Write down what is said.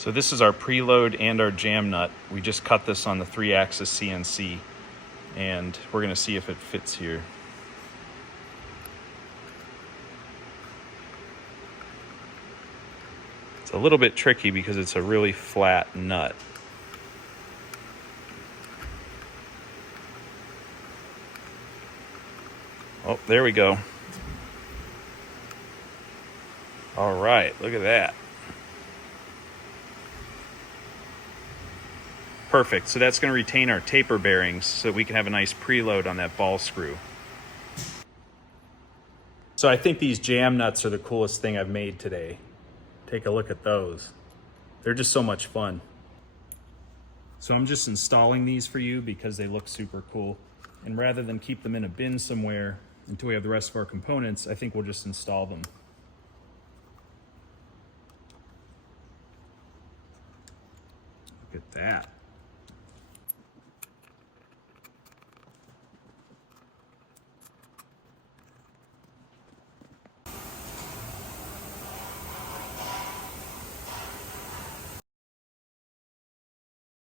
So this is our preload and our jam nut. We just cut this on the 3-axis CNC, and we're gonna see if it fits here. It's a little bit tricky because it's a really flat nut. Oh, there we go. All right, look at that. Perfect, so that's gonna retain our taper bearings so we can have a nice preload on that ball screw. So I think these jam nuts are the coolest thing I've made today. Take a look at those. They're just so much fun. So I'm just installing these for you because they look super cool. And rather than keep them in a bin somewhere until we have the rest of our components, I think we'll just install them. Look at that.